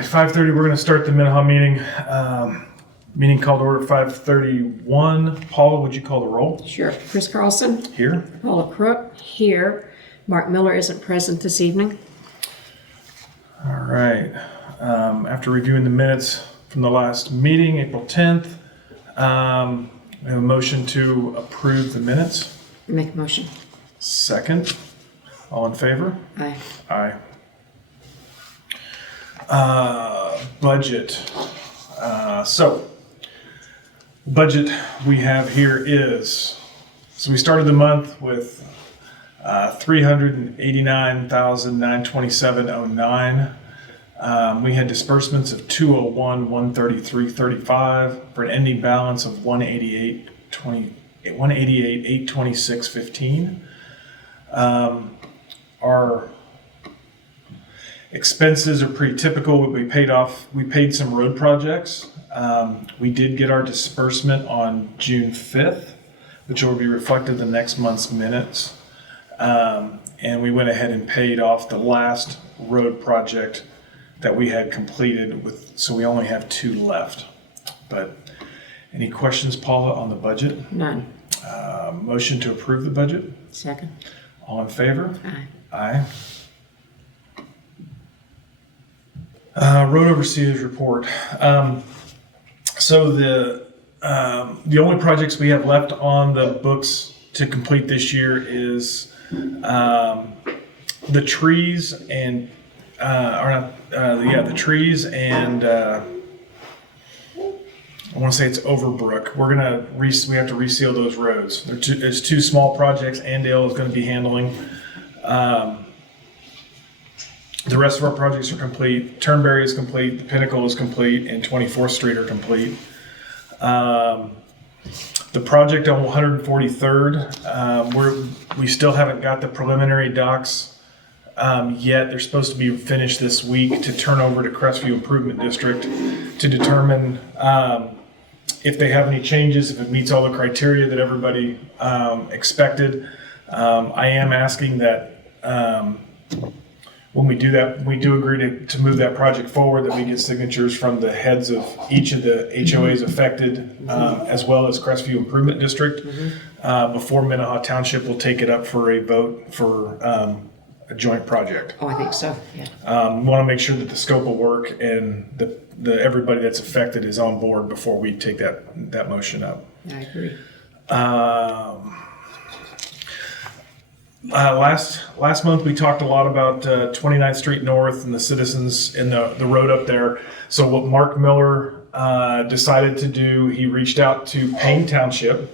right, 5:30, we're going to start the Minnehaha meeting. Meeting called to order 5:31. Paula, would you call the roll? Sure. Chris Carlson? Here. Paula Crook? Here. Mark Miller isn't present this evening. All right. After reviewing the minutes from the last meeting, April 10th, we have a motion to approve the minutes. Make a motion. Second. All in favor? Aye. Aye. Budget. So, budget we have here is, so we started the month with $389,927.09. We had disbursements of $201,133.35 for an ending balance of $188,826.15. Our expenses are pretty typical. We paid some road projects. We did get our disbursement on June 5th, which will be reflected in the next month's minutes. And we went ahead and paid off the last road project that we had completed so we only have 2 left. But any questions, Paula, on the budget? None. Motion to approve the budget? Second. All in favor? Aye. Aye. Road overseers report. So the only projects we have left on the books to complete this year is the trees and the trees and I want to say it's Overbrook. We have to reseal those roads. There's 2 small projects Andale is going to be handling. The rest of our projects are complete. Turnberry is complete, the Pinnacle is complete, and 24th Street are complete. The project on 143rd, we still haven't got the preliminary docs yet. They're supposed to be finished this week to turn over to Crestview Improvement District to determine if they have any changes, if it meets all the criteria that everybody expected. I am asking that when we do that, we do agree to move that project forward, that we get signatures from the heads of each of the HOAs affected, as well as Crestview Improvement District, before Minnehaha Township will take it up for a vote for a joint project. Oh, I think so. Yeah. We want to make sure that the scope of work and the everybody that's affected is on board before we take that motion up. I agree. Last month we talked a lot about 29th Street North and the citizens and the road up there. So what Mark Miller decided to do, he reached out to Payne Township.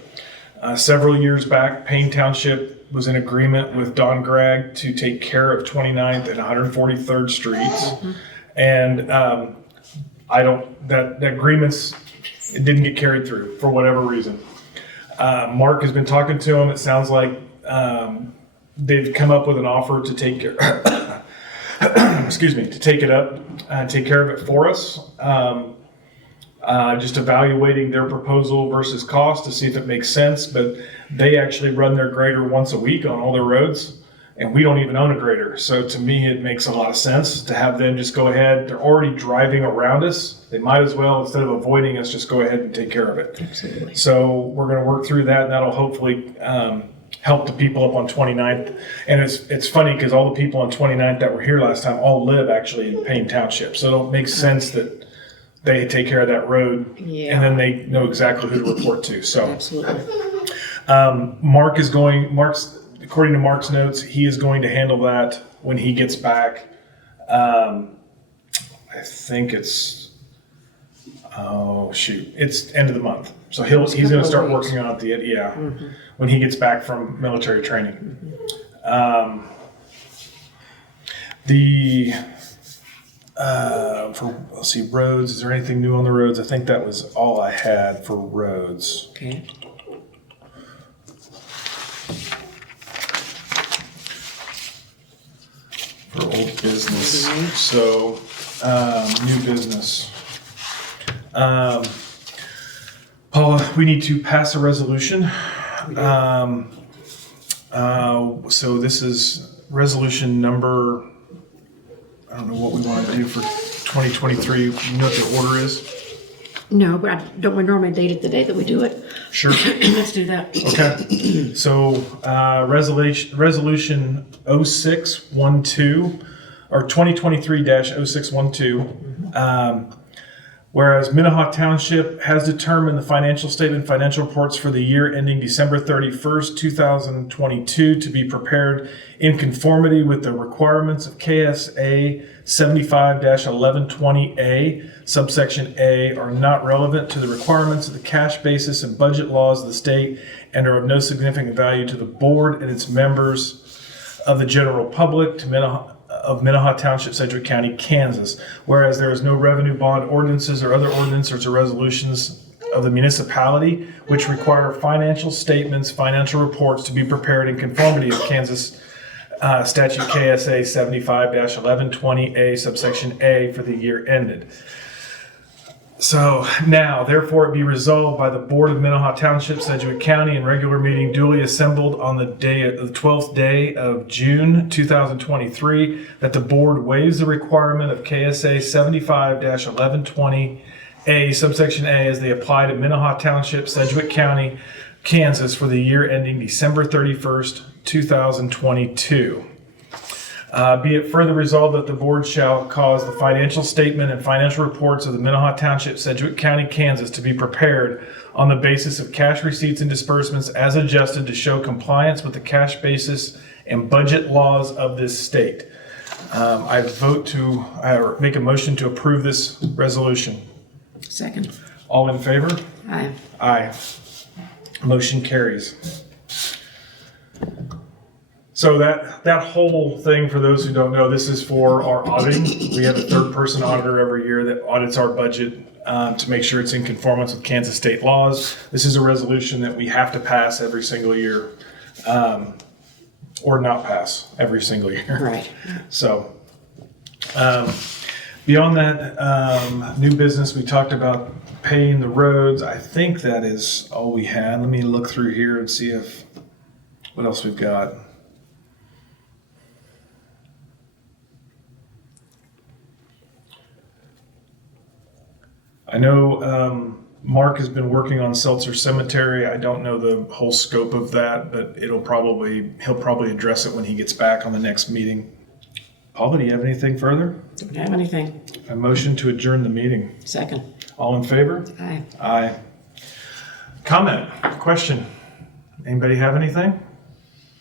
Several years back, Payne Township was in agreement with Don Gregg to take care of 29th and 143rd Streets. And that agreement's, it didn't get carried through for whatever reason. Mark has been talking to him. It sounds like they've come up with an offer to take care, to take it up, take care of it for us. Just evaluating their proposal versus cost to see if it makes sense. But they actually run their grader once a week on all their roads, and we don't even own a grader. So to me, it makes a lot of sense to have them just go ahead. They're already driving around us. They might as well, instead of avoiding us, just go ahead and take care of it. Absolutely. So we're going to work through that, and that'll hopefully help the people up on 29th. And it's funny because all the people on 29th that were here last time all live actually in Payne Township. So it makes sense that they take care of that road, and then they know exactly who to report to. So Absolutely. Mark's, according to Mark's notes, he is going to handle that when he gets back. I think it's it's end of the month. So he's going to start working on it when he gets back from military training. Let's see, roads. Is there anything new on the roads? I think that was all I had for roads. Okay. For old business. So, new business. Paula, we need to pass a resolution. So this is resolution number I don't know what we want to do for 2023. You know what the order is? No, but don't we normally date it the day that we do it? Sure. Let's do that. Okay. So, resolution 0612 or 2023-0612. Whereas Minnehaha Township has determined the financial statement, financial reports for the year ending December 31st, 2022 to be prepared in conformity with the requirements of KSA 75-1120A, subsection A, are not relevant to the requirements of the cash basis and budget laws of the state and are of no significant value to the board and its members of the general public of Minnehaha Township, Sedgwick County, Kansas. Whereas there is no revenue bond ordinances or other ordinances or resolutions of the municipality which require financial statements, financial reports to be prepared in conformity of Kansas statute KSA 75-1120A, subsection A, for the year ended. So now, therefore, it be resolved by the Board of Minnehaha Township, Sedgwick County, in regular meeting duly assembled on the 12th day of June 2023, that the board waives the requirement of KSA 75-1120A, subsection A, as they apply to Minnehaha Township, Sedgwick County, Kansas, for the year ending December 31st, 2022. Be it further resolved that the board shall cause the financial statement and financial reports of the Minnehaha Township, Sedgwick County, Kansas to be prepared on the basis of cash receipts and disbursements as adjusted to show compliance with the cash basis and budget laws of this state. I make a motion to approve this resolution. Second. All in favor? Aye. Aye. Motion carries. So that whole thing, for those who don't know, this is for our auditing. We have a third-person auditor every year that audits our budget to make sure it's in conformance with Kansas state laws. This is a resolution that we have to pass every single year, or not pass every single year. Right. So, beyond that, new business, we talked about paying the roads. I think that is all we had. Let me look through here and see what else we've got. I know Mark has been working on Seltzer Cemetery. I don't know the whole scope of that, but he'll probably address it when he gets back on the next meeting. Paula, do you have anything further? Don't have anything. A motion to adjourn the meeting. Second. All in favor? Aye. Aye. Comment, question. Anybody have anything?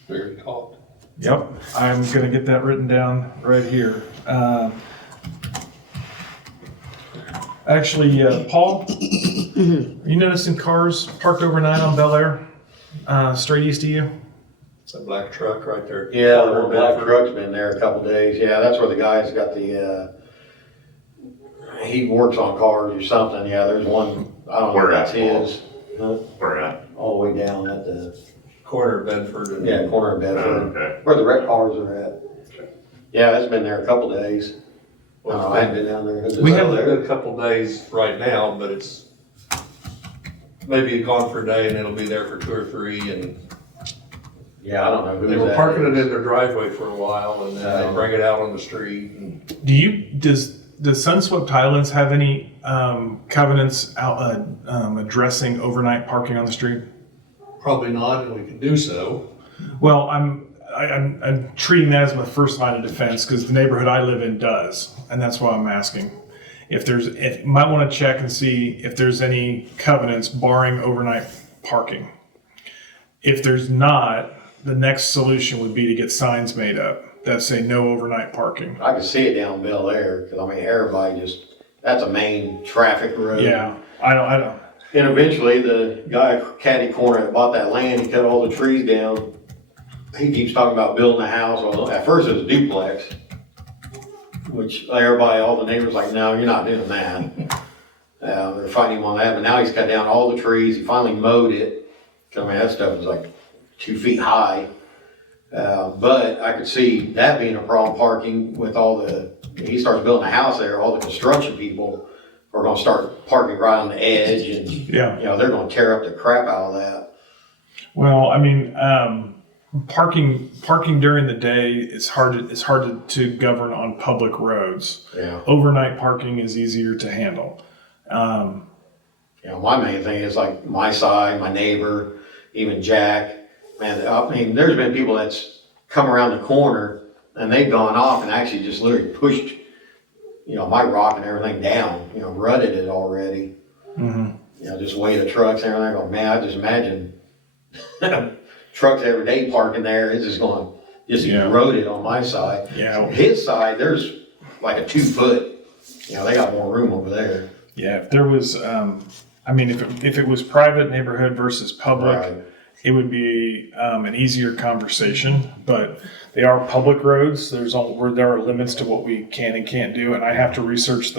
Very called. Yep, I'm gonna get that written down right here. Actually, Paul, are you noticing cars parked overnight on Bel Air, straight east of you? It's a black truck right there. Yeah, the little black truck's been there a couple days. Yeah, that's where the guy's got he works on cars or something. Yeah, there's one, I don't know if that's his. Where at? All the way down at the, Corner of Bedford. And corner of Bedford, Okay. where the wrecked cars are at. Okay. Yeah, it's been there a couple days. I haven't been down there. We have It's been a couple days right now, but it's maybe gone for a day and it'll be there for 2 or 3. And Yeah, I don't know who they that were parking it is. in their driveway for a while, and then they bring it out on the street. And Does Sunswept Highlands have any covenants out addressing overnight parking on the street? probably not, and we can do so. Well, I'm treating that as my first line of defense because the neighborhood I live in does, and that's why I'm asking. If you might want to check and see if there's any covenants barring overnight parking. If there's not, the next solution would be to get signs made up that say no overnight parking. I can see it down Bel Air, because I mean, everybody that's a main traffic road. Yeah, I don't. And eventually, the guy catty corner that bought that land, he cut all the trees down. He keeps talking about building a house. Well, at first it was a duplex, which all the neighbors like, no, you're not doing that. They're fighting him on that, but now he's cut down all the trees. He finally mowed it. I mean, that stuff was like 2 feet high. But I could see that being a problem parking with he starts building a house there, all the construction people are gonna start parking right on the edge and, Yeah. they're gonna tear up the crap out of that. Well, I mean, parking during the day is hard to govern on public roads. Yeah. Overnight parking is easier to handle. My main thing is like my side, my neighbor, even Jack. Man, I mean, there's been people that's come around the corner and they've gone off and actually just literally pushed, my rock and everything down, rutted it already. Mm-hmm. Just weight of trucks and everything. I go, man, I just imagine trucks every day parking there. It's just going to erode it on my side. Yeah. His side, there's like a 2 foot. They got more room over there. Yeah. If there was, if it was private neighborhood versus public, Right. it would be an easier conversation. But they are public roads. There are limits to what we can and can't do, and I have to research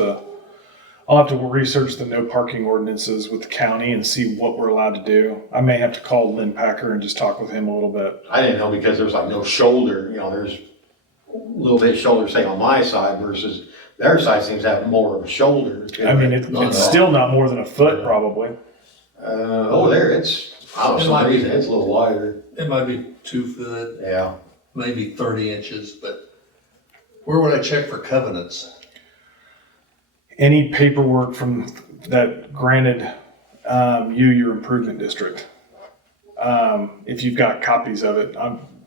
I'll have to research the no parking ordinances with the county and see what we're allowed to do. I may have to call Lynn Packer and just talk with him a little bit. I didn't know because there's like no shoulder, there's a little bit of shoulder, say on my side versus their side seems to have more of a shoulder. I mean, it's still not more than a foot probably. There it's, I don't know, for some reason it's a little wider. It might be 2 foot, Yeah. maybe 30 inches, but where would I check for covenants? Any paperwork from that granted you your improvement district. If you've got copies of it,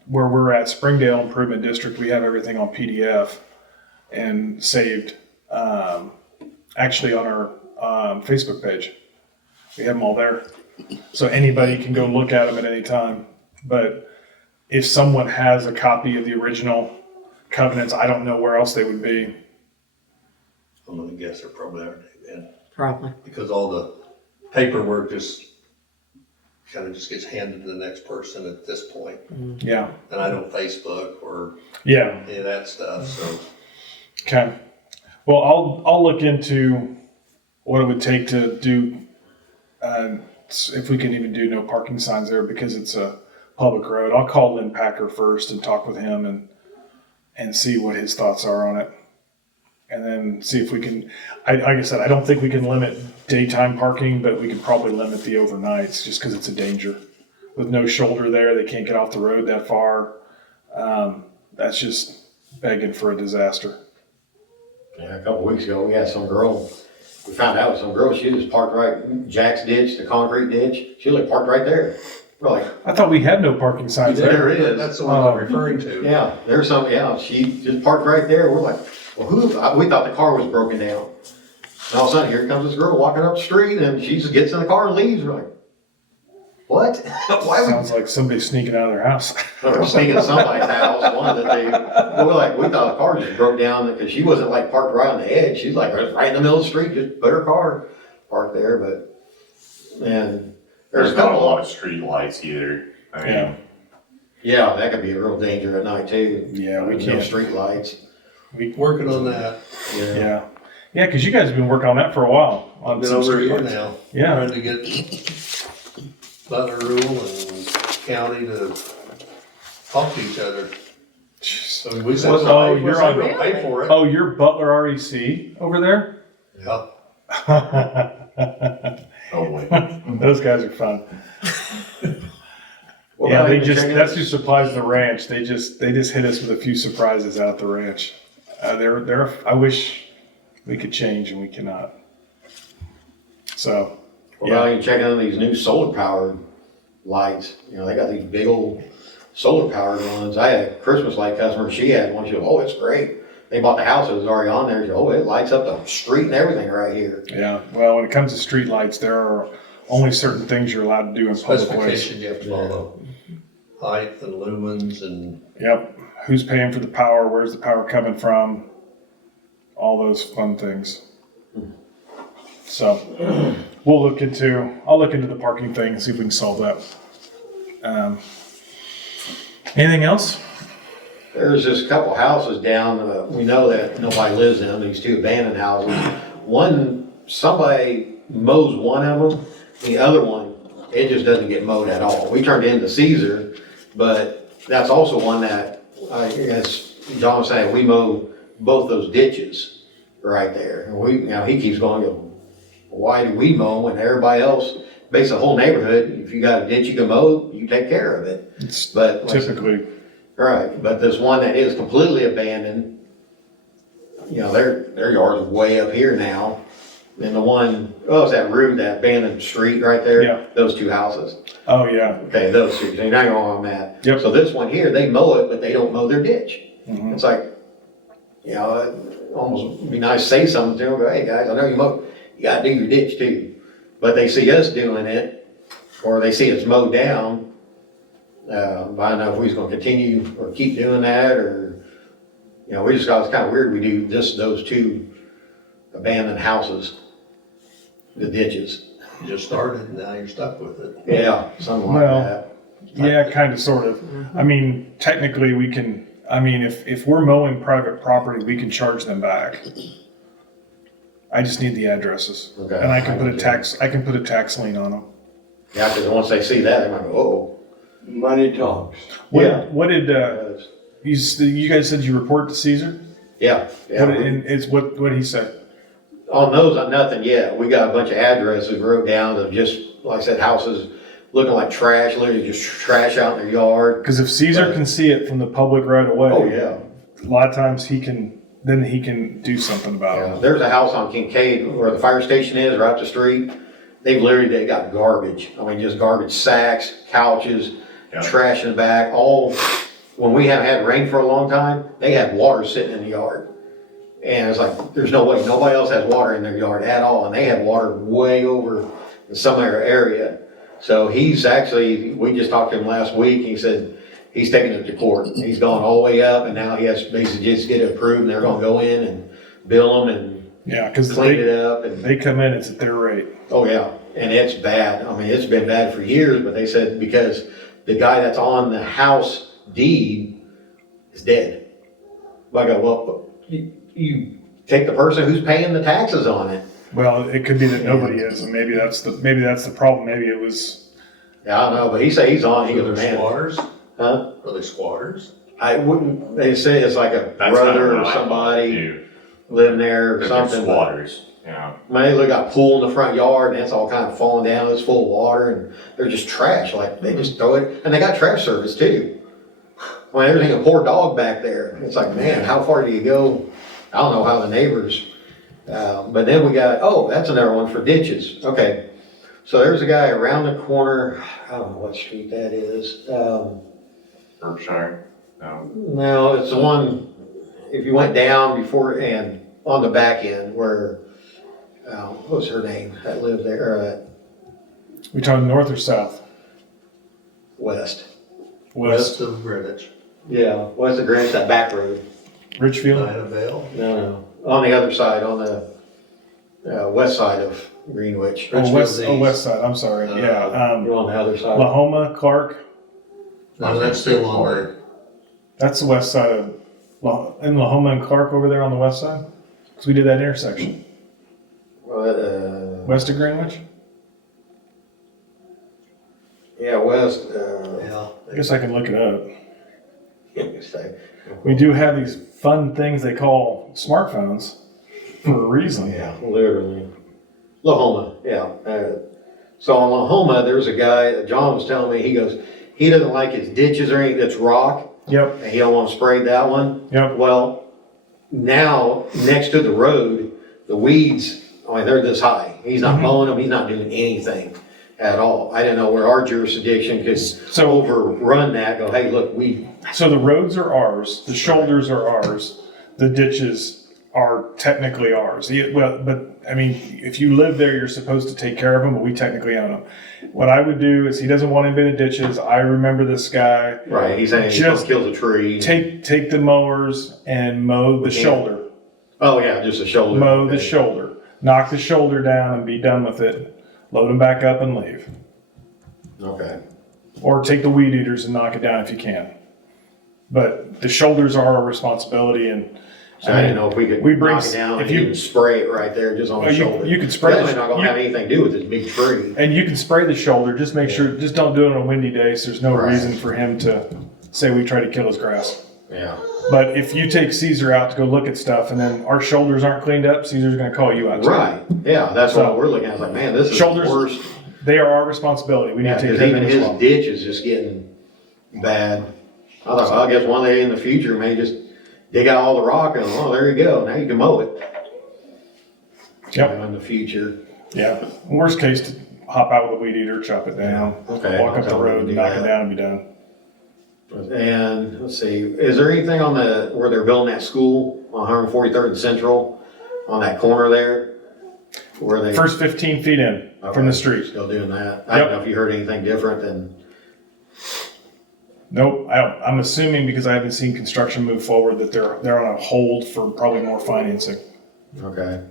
where we're at Springdale Improvement District, we have everything on PDF and saved. Actually, on our Facebook page, we have them all there, so anybody can go look at them at any time. But if someone has a copy of the original covenants, I don't know where else they would be. I'm gonna guess they're probably already in, Probably. because all the paperwork just gets handed to the next person at this point. Yeah. And I don't Facebook or Yeah. any of that stuff, so. Okay. Well, I'll look into what it would take to do, if we can even do no parking signs there because it's a public road. I'll call Lynn Packer first and talk with him and see what his thoughts are on it. And then see if we can, like I said, I don't think we can limit daytime parking, but we can probably limit the overnights just because it's a danger. With no shoulder there, they can't get off the road that far. That's just begging for a disaster. Yeah, a couple weeks ago, we had some girl, we found out some girl, she just parked right, Jack's ditch, the concrete ditch, she like parked right there. We're like, I thought we had no parking signs there. there is. That's the one I'm referring to. Yeah, there's some, she just parked right there. We're like, well, we thought the car was broken down. And all of a sudden, here comes this girl walking up the street and she just gets in the car and leaves. We're like, what? Why would Sounds like somebody sneaking out of their house. Or sneaking in somebody's house, we thought the car just broke down because she wasn't like parked right on the edge. She's like right in the middle of the street, just put her car parked there, and There's not a lot of street lights either. I mean, yeah, that could be a real danger at night too. Yeah, we No can't. street lights. Working on that. Yeah. Yeah, because you guys have been working on that for a while. On Been some over a year streetlights. now. Yeah. Trying to get Butler Rule and county to talk to each other. So we said, Oh, you're on- we'll pay for it. Oh, you're Butler REC over there? Yeah. oh wait. Those guys are fun. What Yeah, about they even just, checking that's out- who supplies the ranch. They just hit us with a few surprises out at the ranch. I wish we could change and we cannot. So, What about even checking on these new solar powered lights? They got these big old solar powered ones. I had a Christmas light customer, she had one, she goes, oh, it's great. They bought the house, it was already on there. She goes, oh, it lights up the street and everything right here. yeah. Well, when it comes to street lights, there are only certain things you're allowed to do in public ways. Specifications you have to follow. Height and lumens and Yep. Who's paying for the power? Where's the power coming from? All those fun things. So I'll look into the parking thing and see if we can solve that. Anything else? There's just a couple houses down, we know that nobody lives in them, these 2 abandoned houses. Somebody mows one of them, the other one, it just doesn't get mowed at all. We turned it into Caesar, but that's also one that, as John was saying, we mow both those ditches right there. And he keeps going, why do we mow when everybody else basically the whole neighborhood, if you got a ditch you can mow, you take care of it. It's But typically, right, but this one that is completely abandoned, their yard's way up here now. And the one, it's that road, that abandoned street right there. Yeah. Those two houses. oh yeah, Okay, those two, so now you're on that. Yep. So this one here, they mow it, but they don't mow their ditch. Mhm. It's like, it almost be nice to say something to them, go, hey guys, I know you mow, you gotta do your ditch too. But they see us doing it, or they see us mowed down. I don't know if we're just gonna continue or keep doing that, or, we just got, it's kinda weird, we do those two abandoned houses, the ditches. You just started, and now you're stuck with it. Yeah, something like Well, that. yeah, kind of, sort of. I mean, technically, we can. I mean, if we're mowing private property, we can charge them back. I just need the addresses, Okay. and I can put a tax. I can put a tax lien on them. Yeah, because once they see that, they might go, Money talks. What did you guys said you report to Caesar? yeah. And it's what he said. On those, nothing yet. We got a bunch of addresses wrote down of just, like I said, houses looking like trash, literally just trash out in their yard. Because if Caesar can see it from the public right away, Oh, yeah. a lot of times he can do something about Yeah. it. There's a house on Kincaid where the fire station is, right up the street. They got garbage. I mean, just garbage sacks, couches, Yeah. trash in the back, all, when we haven't had rain for a long time, they had water sitting in the yard. And it's like, there's no way, nobody else has water in their yard at all, and they had water way over in some other area. So he's actually, we just talked to him last week, he said he's taking it to court. He's gone all the way up, and now he has to basically just get it approved, and they're gonna go in and bill them and Yeah, because clean it up, and, they come in, it's at their rate. oh yeah, and it's bad. I mean, it's been bad for years, but they said because the guy that's on the house deed is dead. I go, well, you take the person who's paying the taxes on it. Well, it could be that nobody is, and maybe that's the problem. Maybe it was. Yeah, I don't know, but he say he's on, he Are goes, they man, squatters? huh? Are they squatters? I wouldn't, they say it's like a That's brother kinda or what I somebody do. living there or They're something. but- squatters, yeah. I mean, they look got a pool in the front yard and it's all kind of falling down, it's full of water and they're just trash, like they just throw it, and they got trash service too. I mean, everything, a poor dog back there. It's like, man, how far do you go? I don't know how the neighbors, but then we got, that's another one for ditches. Okay. So there's a guy around the corner, I don't know what street that is. Berkshire, no. No, it's the one, if you went down before and on the back end where, what was her name that lived there, We talking north or south? west. West. of Greenwich. Yeah, west of Greenwich, that back road. Richfield. Diana Vale. No, on the other side, on the west side of Greenwich. Oh, west. Richfield's Oh, east. west side. I'm sorry. Yeah. You're on the other side. Lahoma, Clark. No, that's still on the, That's the west side of in Lahoma and Clark over there on the west side. Because we did that intersection. West of Greenwich. Yeah, west. yeah. I guess I can look it up. Say. We do have these fun things they call smartphones for a reason. Yeah, literally. Lahoma, yeah. So on Lahoma, there's a guy, John was telling me, he goes, he doesn't like his ditches or anything that's rock, Yep. and he don't want to spray that one. Yep. Well, now, next to the road, the weeds, I mean, they're this high. He's not mowing them, he's not doing anything at all. I didn't know where our jurisdiction could overrun that, go, hey, look, So the roads are ours, the shoulders are ours, the ditches are technically ours. Well, but I mean, if you live there, you're supposed to take care of them, but we technically own them. What I would do is, he doesn't want anybody in the ditches. I remember this guy. right, he's saying he's gonna kill the tree. Take the mowers and mow the shoulder. Oh, yeah, just a shoulder. Mow the Okay. shoulder. Knock the shoulder down and be done with it. Load them back up and leave. Okay. Or take the weed eaters and knock it down if you can. But the shoulders are our responsibility, and So I didn't know if we could we bring- knock it down if and you- even spray it right there, just on the you- shoulder. you could spray That's the- not gonna you- have anything to do with this big tree. And you can spray the shoulder, just make sure, just don't do it on a windy day, so there's no Right. reason for him to say we tried to kill his grass. Yeah. But if you take Caesar out to go look at stuff and then our shoulders aren't cleaned up, Caesar's gonna call you out. too. Right, yeah, that's So- what we're looking at, it's like, man, this is the Shoulders- worst. they are our responsibility. We need Yeah, to take because care of even them as his well. ditch is just getting bad. I thought, well, I guess one day in the future, may just dig out all the rock and, oh, there you go, now you can mow it. Yep. You know, in the future. Yeah. Worst case, to hop out with a weed eater, chop it down, Okay. walk up the Tell them road, to do knock it that. down, and be done. And let's see, is there anything on where they're building that school on 143rd and Central, on that corner there? Where they. First 15 feet in from the street. Still doing that? I don't know if you heard anything different than, Nope. I'm assuming because I haven't seen construction move forward that they're on a hold for probably more financing. okay.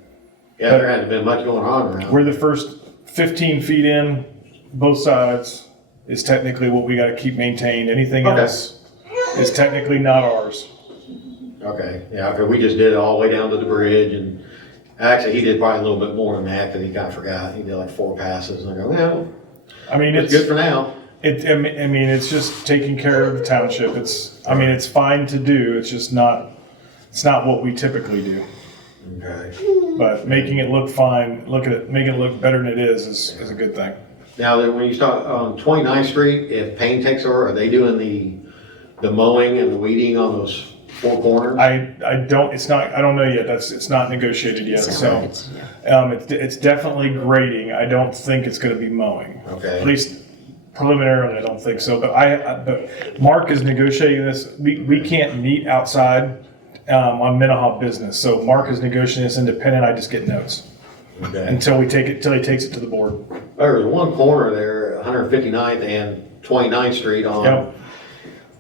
Yeah, there hasn't been much going on around. We're the first 15 feet in, both sides is technically what we got to keep maintained. Anything Okay. else is technically not ours. Okay, yeah, because we just did it all the way down to the bridge, and actually, he did probably a little bit more than that, because he kind of forgot. He did like 4 passes, and I go, well, I mean, it's good for now. I mean, it's just taking care of the township. It's fine to do. It's just not. It's not what we typically do. Okay. But making it look fine, making it look better than it is a good thing. Now, when you start on 29th Street, if Payne takes over, are they doing the mowing and the weeding on those 4 corners? I don't know yet. It's not negotiated yet. So it's definitely grading. I don't think it's going to be mowing. Okay. At least preliminarily, I don't think so. But Mark is negotiating this. We can't meet outside on Minnehaha business. So Mark is negotiating this independent. I just get notes Okay. until he takes it to the board. There was one corner there, 159th and 29th Street on, Yep.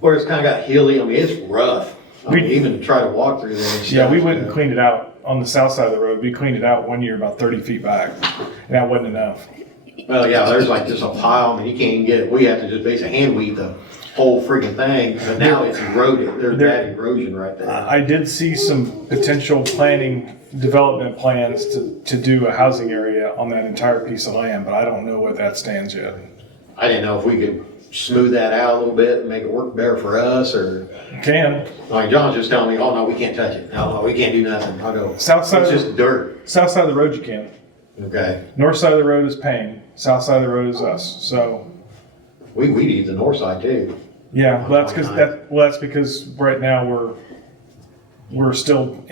where it's kind of got hilly. I mean, it's rough. I mean, We- even try to walk through there and stuff. Yeah, we went and cleaned it out on the south side of the road. We cleaned it out one year about 30 feet back, and that wasn't enough. Well, yeah, there's like just a pile, I mean, you can't even get it. We have to just basically hand weed the whole freaking thing, but now it's eroded. There's bad erosion right there. I did see some potential development plans to do a housing area on that entire piece of land, but I don't know where that stands yet. I didn't know if we could smooth that out a little bit and make it work better for us, or, Can. like, John's just telling me, oh, no, we can't touch it. No, we can't do nothing. I go, it's South side, just dirt. south side of the road you can. Okay. North side of the road is Payne. South side of the road is us. So, We need the north side too. yeah, well, that's because right now we're still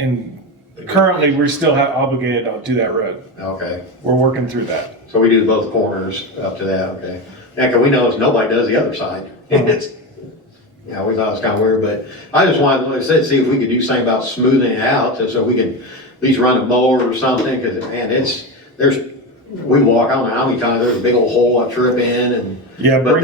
currently we're still obligated to do that road. Okay. We're working through that. So we do both corners up to that, okay. Yeah, 'cause we know nobody does the other side. It's, yeah, we thought it was kind of weird, but I just wanted, like I said, see if we could do something about smoothing it out, so we can at least run a mower or something, because, man, we walk, I don't know how many times, there's a big old hole I trip in, and. Yeah, but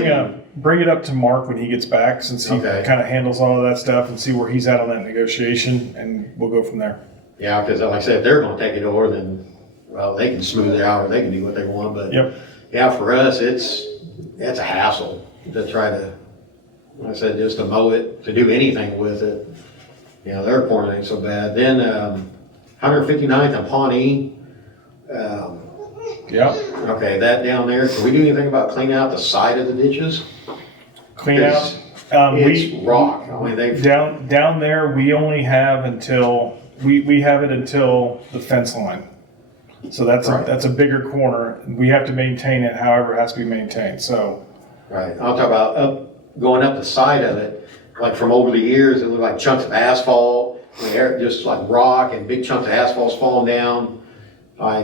bring it up to Mark when he gets back, since he Okay. kind of handles all of that stuff, and see where he's at on that negotiation, and we'll go from there. Yeah, because like I said, if they're gonna take it over, then, well, they can smooth it out, or they can do what they want, but. Yep. Yeah, for us, it's a hassle to try to, like I said, just to mow it, to do anything with it. You know, their corner ain't so bad. Then, 159th and Pawnee, Yep. okay, that down there, can we do anything about cleaning out the side of the ditches? Clean out. It's rock, I mean, they've, Down there, we only have until we have it until the fence line. So that's Right. that's a bigger corner. We have to maintain it however it has to be maintained. So right, I'll talk about going up the side of it, like from over the years, it looked like chunks of asphalt, just like rock and big chunks of asphalt's falling down. I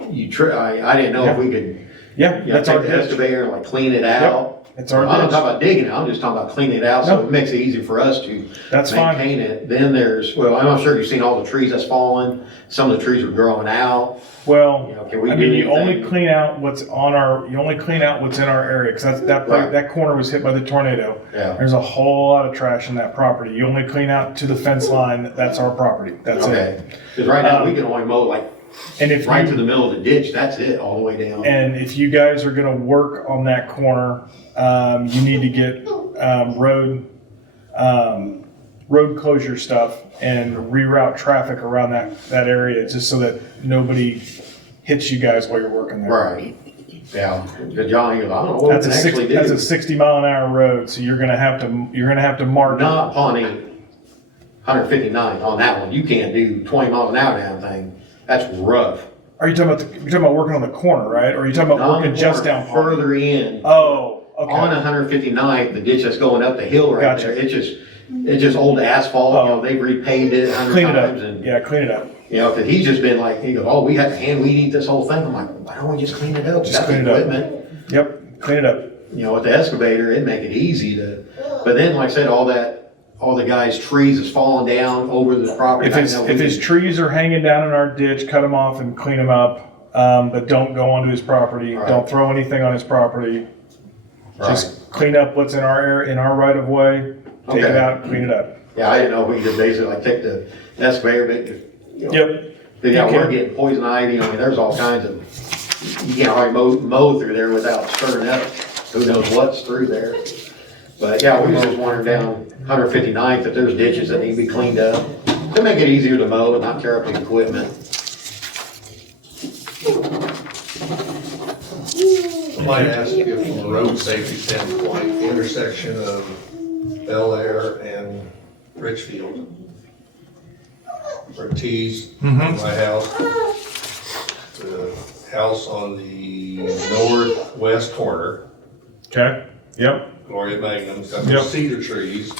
didn't know if we could, yeah, that's our take the ditch. excavator and like clean it out. It's our I'm not ditch. talking about digging it, I'm just talking about cleaning it out, so No. it makes it easy for us to That's fine. maintain it. Then well, I'm not sure you've seen all the trees that's fallen, some of the trees are growing out. Well, You know, can we I do mean, you only anything? clean out what's in our area, because Right. that corner was hit by the tornado. Yeah. There's a whole lot of trash in that property. You only clean out to the fence line. That's our property. That's Okay, it. because right now we can only mow like And if right you, to the middle of the ditch, that's it, all the way down. And if you guys are gonna work on that corner, you need to get road closure stuff and reroute traffic around that area, just so that nobody hits you guys while you're working there. Right, yeah, because Johnny goes, I don't know what we can actually do. That's a 60-mile-an-hour road, so you're gonna have to mark. Not Pawnee, 159 on that one, you can't do 20 miles an hour down thing, that's rough. Are you talking about you're talking about working on the corner, right? Or are you talking about Not working just down Pond? further in. Oh, okay. On 159th, the ditch that's going up the hill right Gotcha. there, it's just old asphalt, you know, they've repaved it 100 Clean it times up. and, Yeah, clean it up. you know, cause he's just been like, he goes, oh, we had to hand weed eat this whole thing. I'm like, why don't we just clean it up? Just Got the clean it up. equipment. Yep, clean it up. You know, with the excavator, it'd make it easy to, but then, like I said, all the guy's trees is falling down over the property. If his trees are hanging down in our ditch, cut them off and clean them up. But don't go onto his property. Right. Don't throw anything on his property. Right. Just clean up what's in our right of way. Take it Okay. out, clean it up. Yeah, I didn't know if we could basically like take the excavator, but, you know, Yep. but yeah, You we're can. getting poison ivy. I mean, there's all kinds of, you can't hardly mow through there without stirring up who knows what's through there. But yeah, we was just wondering down 159th if there's ditches that need to be cleaned up to make it easier to mow and not tear up the equipment. I might ask you from a road safety standpoint, the intersection of Bel Air and Richfield. Where T's my house. The house on the northwest corner, Okay. Yep. Gloria Magnum's got Yep. those cedar trees.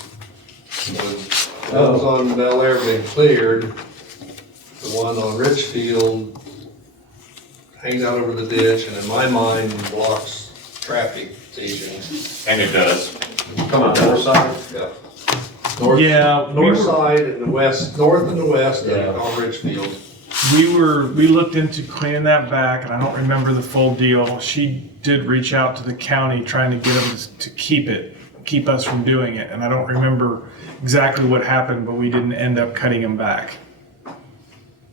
The ones on Bel Air been cleared. The one on Richfield hangs out over the ditch and in my mind blocks traffic even. And it does. Come on, north side. Yeah. North, Yeah, we north were- side and the west, north and the west Yeah. on Richfield. We looked into cleaning that back, and I don't remember the full deal. She did reach out to the county trying to get them to keep us from doing it, and I don't remember exactly what happened, but we didn't end up cutting them back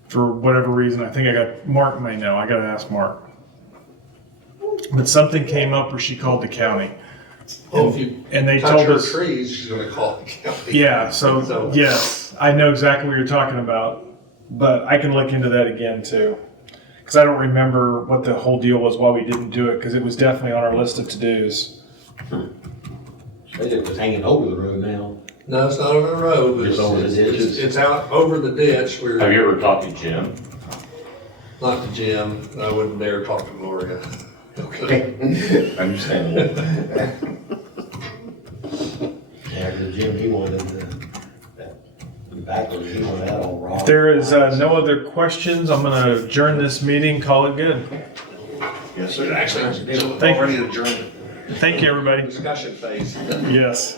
for whatever reason. I think Mark may know. I got to ask Mark. But something came up where she called the county, Oh, if you and they touch told her us. trees, she's gonna call the county. Yeah, so So- yes, I know exactly what you're talking about, but I can look into that again too. Because I don't remember what the whole deal was why we didn't do it, because it was definitely on our list of to-dos. They just was hanging over the road now. No, it's not over the road, but Just over the ditches. it's out over the ditch Have where, you ever talked to Jim? not to Jim, I wouldn't dare talk to Gloria. Okay. Understandable. Yeah, the Jim, he wanted backwards, he wanted that all wrong. If there is no other questions, I'm going to adjourn this meeting, call it good. Yes, sir. Actually, Thank you. already adjourned Thank you, everybody. discussion phase. Yes.